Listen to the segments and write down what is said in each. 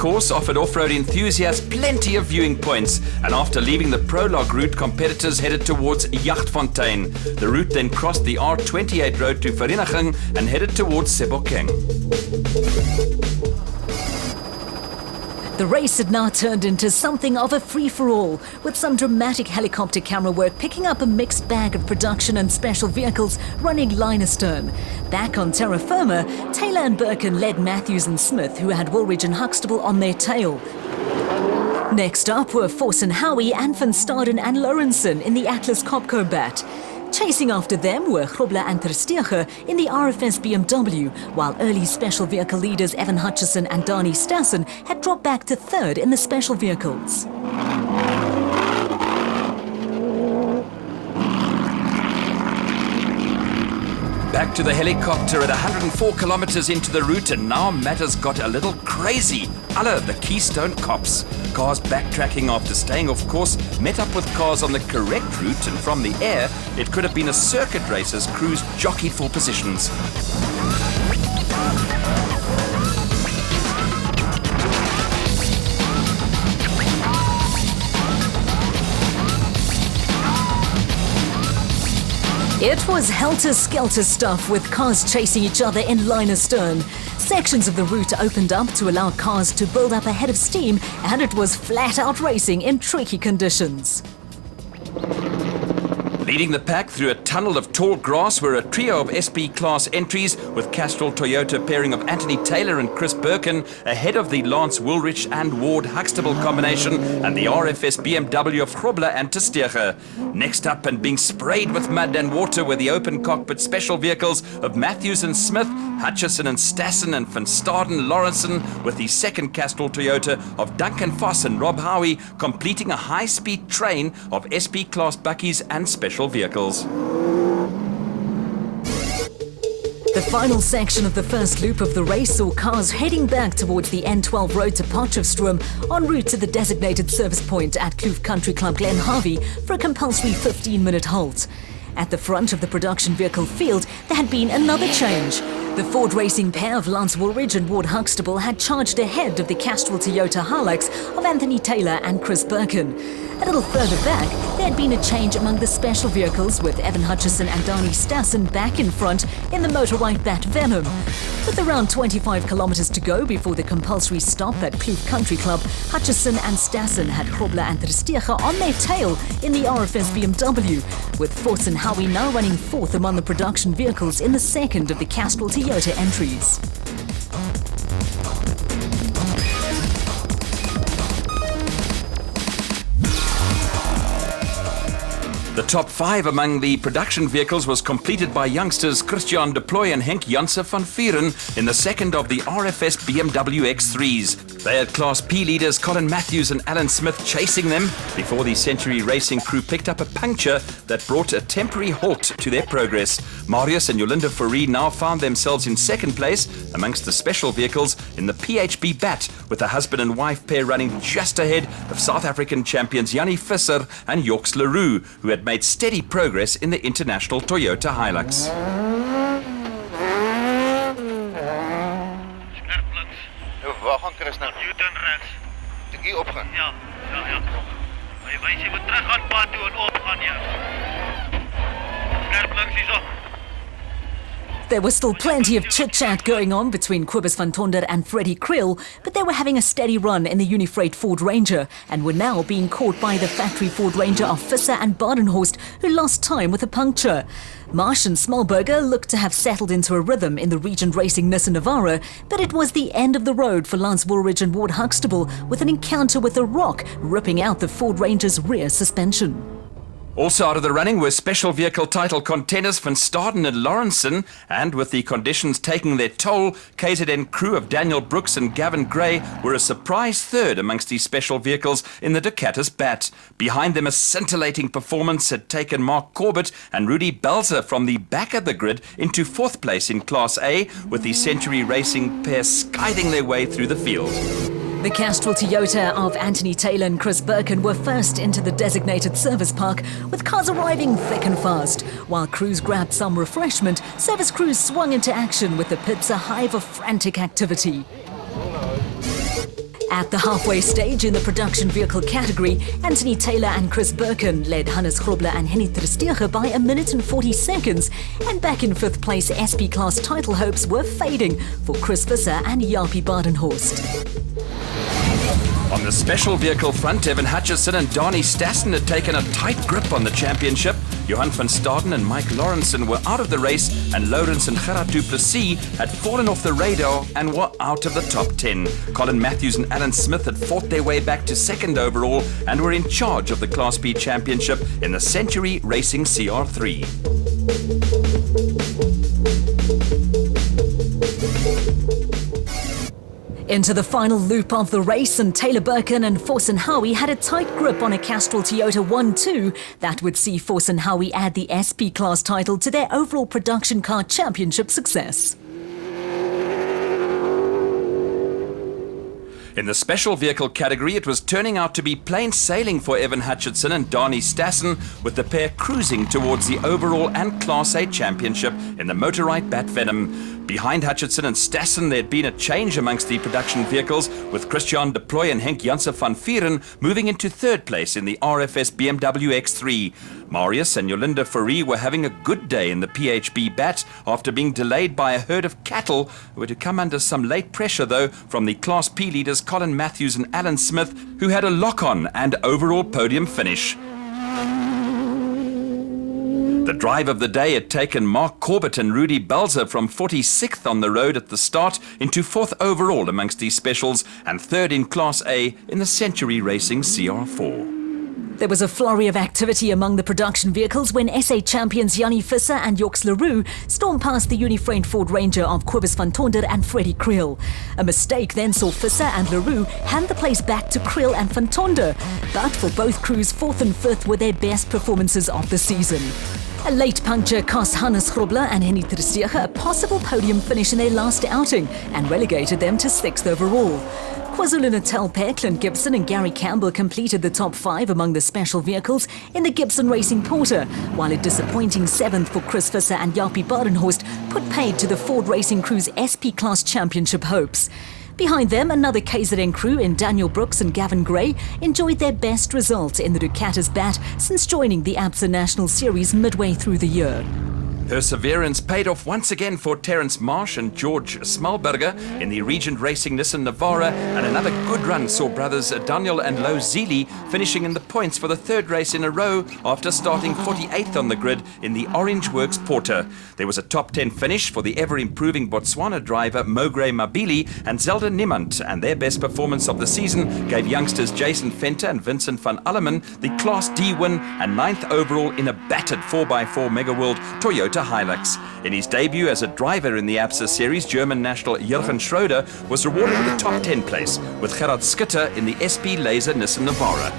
course offered off-road enthusiasts plenty of viewing points, and after leaving the prologue route, competitors headed towards Jachtfontein. The route then crossed the R28 road to Vereeniging and headed towards Sebokeng. The race had now turned into something of a free-for-all, with some dramatic helicopter camera work picking up a mixed bag of production and special vehicles running line astern. Back on terra firma, Taylor and Birkin led Matthews and Smith, who had Woolridge and Huxtable on their tail. Next up were Force and Howie and Van Staden and Lawrenson in the Atlas Copco Bat. Chasing after them were Grobler and Ter Steege in the RFS BMW, while early special vehicle leaders Evan Hutchison and Dani Stassen had dropped back to third in the special vehicles. Back to the helicopter at 104 kilometers into the route, and now matters got a little crazy. Alle, the Keystone Cops. Cars backtracking after staying off course met up with cars on the correct route, and from the air, it could have been a circuit race as crews jockeyed for positions. It was helter-skelter stuff, with cars chasing each other in line astern. Sections of the route opened up to allow cars to build up a head of steam, and it was flat-out racing in tricky conditions. Leading the pack through a tunnel of tall grass were a trio of SP-class entries, with Castrol Toyota pairing of Anthony Taylor and Chris Birkin ahead of the Lance Woolridge and Ward Huxtable combination and the RFS BMW of Grobler and Ter Steege. Next up, and being sprayed with mud and water, were the open cockpit special vehicles of Matthews and Smith, Hutchison and Stassen, and Van Staden Lawrenson, with the second Castrol Toyota of Duncan Foss and Rob Howie completing a high-speed train of SP-class buckies and special vehicles. The final section of the first loop of the race saw cars heading back towards the N12 road to Potchefstroom en route to the designated service point at Kloof Country Club Glen Harvey for a compulsory 15-minute halt. At the front of the production vehicle field, there had been another change. The Ford racing pair of Lance Woolridge and Ward Huxtable had charged ahead of the Castrol Toyota Hilux of Anthony Taylor and Chris Birkin. A little further back, there had been a change among the special vehicles, with Evan Hutchison and Dani Stassen back in front in the Motor White Bat Venom. With around 25 kilometers to go before the compulsory stop at Kloof Country Club, Hutchison and Stassen had Grobler and Ter Steege on their tail in the RFS BMW, with Force and Howie now running fourth among the production vehicles in the second of the Castrol Toyota entries. The top five among the production vehicles was completed by youngsters Christian de Plooy and Henk Janse van Vieren in the second of the RFS BMW X3s. They had Class P leaders Colin Matthews and Alan Smith chasing them before the Century Racing crew picked up a puncture that brought a temporary halt to their progress. Marius and Yolinda Fourie now found themselves in second place amongst the special vehicles in the PHB Bat, with a husband and wife pair running just ahead of South African champions Jannie Visser and Jorx Leroux, who had made steady progress in the international Toyota Hilux. Scherp links. Waar gaan Chris nou? U-turn rechts. Moet ek hier opgaan? Ja. Maar jy wys jy moet terug aan pad toe en op gaan eers. Scherp links hierso. There was still plenty of chit-chat going on between Cobus van Tonder and Freddie Krill, but they were having a steady run in the Unifreight Ford Ranger and were now being caught by the factory Ford Ranger of Visser and Badenhorst, who lost time with a puncture. Marsh and Smallberger looked to have settled into a rhythm in the Regent Racing Nissan Navara, but it was the end of the road for Lance Woolridge and Ward Huxtable, with an encounter with a rock ripping out the Ford Ranger's rear suspension. Also out of the running were special vehicle title contenders Van Staden and Lawrenson, and with the conditions taking their toll, KZN crew of Daniel Brooks and Gavin Gray were a surprise third amongst these special vehicles in the Ducatis Bat. Behind them, a scintillating performance had taken Mark Corbett and Rudy Belzer from the back of the grid into fourth place in Class A, with the Century Racing pair scything their way through the field. The Castrol Toyota of Anthony Taylor and Chris Birkin were first into the designated service park, with cars arriving thick and fast. While crews grabbed some refreshment, service crews swung into action with the pits a hive of frantic activity. At the halfway stage in the production vehicle category, Anthony Taylor and Chris Birkin led Hannes Grobler and Henny Tersteege by 1 minute and 40 seconds. And back in 5th place, SP class title hopes were fading for Chris Visser and Jaapie Badenhorst. On the special vehicle front, Evan Hutchinson and Donnie Stassen had taken a tight grip on the championship. Johan van Staden and Mike Lawrenson were out of the race, and Lawrence and Gerard du Plessis had fallen off the radar and were out of the top 10. Colin Matthews and Alan Smith had fought their way back to 2nd overall and were in charge of the Class B championship in the Century Racing CR3. Into the final loop of the race, and Taylor Birkin and Forsen Howie had a tight grip on a Castrol Toyota 1-2 that would see Forsen Howie add the SP class title to their overall production car championship success. In the special vehicle category, it was turning out to be plain sailing for Evan Hutchinson and Donnie Stassen, with the pair cruising towards the overall and Class A championship in the Motorrite Bat Venom. Behind Hutchinson and Stassen, there'd been a change amongst the production vehicles, with Christian de Plooy and Henk Janse van Vieren moving into 3rd place in the RFS BMW X3. Marius and Yolinda Fourie were having a good day in the PHB Bat after being delayed by a herd of cattle who were to come under some late pressure, though, from the Class P leaders Colin Matthews and Alan Smith, who had a lock-on and overall podium finish. The drive of the day had taken Mark Corbett and Rudy Belzer from 46th on the road at the start into 4th overall amongst these specials and 3rd in Class A in the Century Racing CR4. There was a flurry of activity among the production vehicles when SA champions Jannie Visser and Joks Leroux stormed past the Unifreight Ford Ranger of Cobus van Tonder and Freddie Creel. A mistake then saw Visser and Leroux hand the place back to Creel and van Tonder, but for both crews, 4th and 5th were their best performances of the season. A late puncture cost Hannes Grobler and Henny Tersteege a possible podium finish in their last outing and relegated them to 6th overall. KwaZulu-Natal pair Clint Gibson and Gary Campbell completed the top 5 among the special vehicles in the Gibson Racing Porter, while a disappointing 7th for Chris Visser and Jaapie Badenhorst put paid to the Ford Racing Crew's SP Class Championship hopes. Behind them, another KZN crew in Daniel Brooks and Gavin Gray enjoyed their best result in the Ducatis Bat since joining the ABSA National Series midway through the year. Perseverance paid off once again for Terence Marsh and George Smalberger in the Regent Racing Nissan Navara, and another good run saw brothers Daniel and Lo Zili finishing in the points for the 3rd race in a row after starting 48th on the grid in the Orange Works Porter. There was a top 10 finish for the ever-improving Botswana driver Mogre Mabili and Zelda Niemand, and their best performance of the season gave youngsters Jason Venter and Vincent van Alleman the Class D win and 9th overall in a battered 4x4 Mega World Toyota Hilux. In his debut as a driver in the ABSA series, German national Jürgen Schroeder was rewarded with a top 10 place, with Gerard Skitter in the SP Laser Nissan Navara.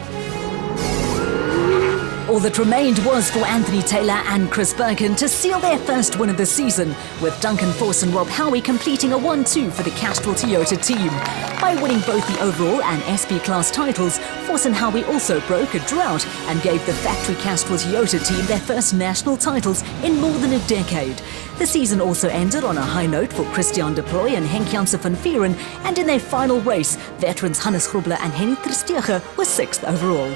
All that remained was for Anthony Taylor and Chris Birkin to seal their first win of the season, with Duncan Force and Rob Howie completing a 1-2 for the Castrol Toyota team. By winning both the overall and SP class titles, Force and Howie also broke a drought and gave the factory Castrol Toyota team their first national titles in more than a decade. The season also ended on a high note for Christian de Plooy and Henk Janse van Vieren, and in their final race, veterans Hannes Grobler and Henny Tersteege were 6th overall.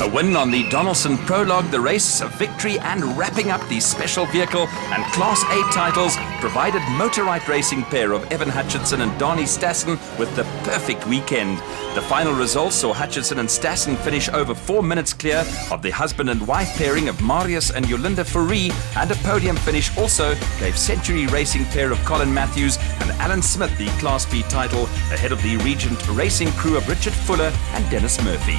A win on the Donaldson Prologue, the race, a victory and wrapping up the special vehicle and Class A titles provided Motorrite Racing pair of Evan Hutchinson and Donnie Stassen with the perfect weekend. The final results saw Hutchinson and Stassen finish over 4 minutes clear of the husband and wife pairing of Marius and Yolinda Fourie, and a podium finish also gave Century Racing pair of Colin Matthews and Alan Smith the Class B title ahead of the Regent Racing crew of Richard Fuller and Dennis Murphy.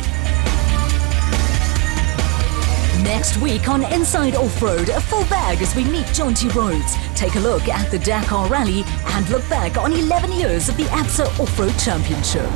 Next week on Inside Off-Road, a full bag as we meet Jonty Rhodes. Take a look at the Dakar Rally and look back on 11 years of the ABSA Off-Road Championship.